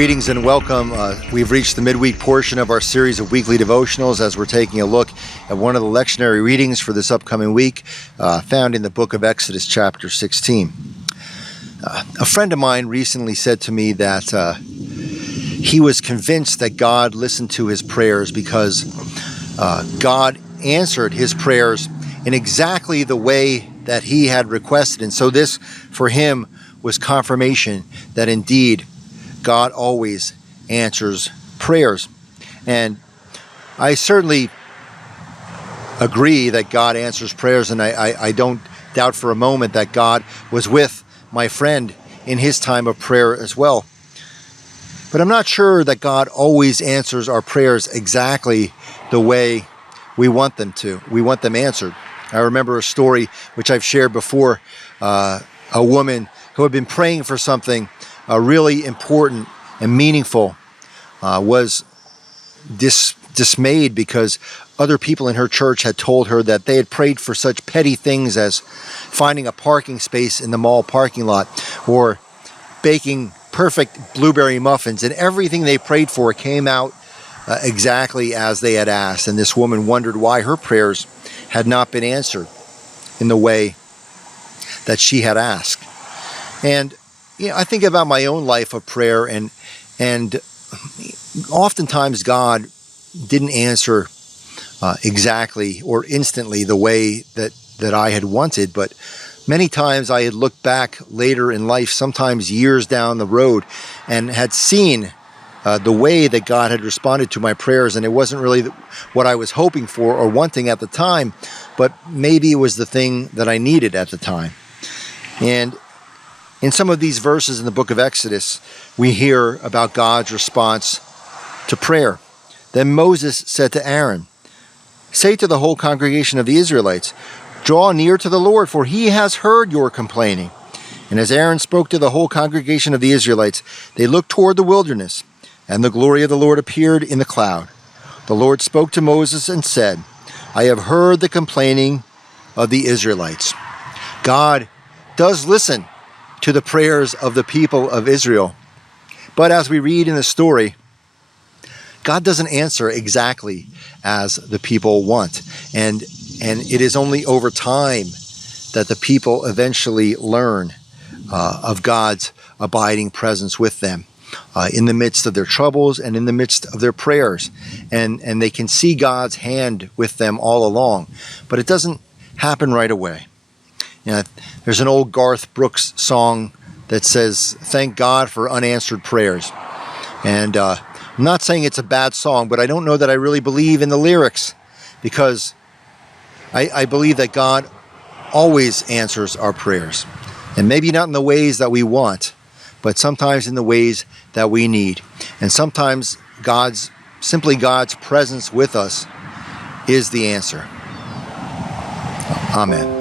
Greetings and welcome. We've reached the midweek portion of our series of weekly devotionals as we're taking a look at one of the lectionary readings for this upcoming week, found in the book of Exodus chapter 16. A friend of mine recently said to me that he was convinced that God listened to his prayers because God answered his prayers in exactly the way that he had requested. And so this, for him, was confirmation that indeed God always answers prayers. And I certainly agree that God answers prayers, and I don't doubt for a moment that God was with my friend in his time of prayer as well. But I'm not sure that God always answers our prayers exactly the way we want them to. We want them answered. I remember a story which I've shared before, a woman who had been praying for something really important and meaningful, was dismayed because other people in her church had told her that they had prayed for such petty things as finding a parking space in the mall parking lot or baking perfect blueberry muffins, and everything they prayed for came out exactly as they had asked. And this woman wondered why her prayers had not been answered in the way that she had asked. And I think about my own life of prayer, and oftentimes God didn't answer exactly or instantly the way that I had wanted, but many times I had looked back later in life, sometimes years down the road, and had seen the way that God had responded to my prayers, and it wasn't really what I was hoping for or wanting at the time, but maybe it was the thing that I needed at the time. And in some of these verses in the book of Exodus, we hear about God's response to prayer. Then Moses said to Aaron, "Say to the whole congregation of the Israelites, draw near to the Lord, for he has heard your complaining." And as Aaron spoke to the whole congregation of the Israelites, they looked toward the wilderness, and the glory of the Lord appeared in the cloud. The Lord spoke to Moses and said, "I have heard the complaining of the Israelites." God does listen to the prayers of the people of Israel. But as we read in the story, God doesn't answer exactly as the people want. And it is only over time that the people eventually learn of God's abiding presence with them in the midst of their troubles and in the midst of their prayers. And they can see God's hand with them all along. But it doesn't happen right away. There's an old Garth Brooks song that says, "Thank God for unanswered prayers." And I'm not saying it's a bad song, but I don't know that I really believe in the lyrics, because I believe that God always answers our prayers. And maybe not in the ways that we want, but sometimes in the ways that we need. And sometimes God's presence with us is the answer. Amen.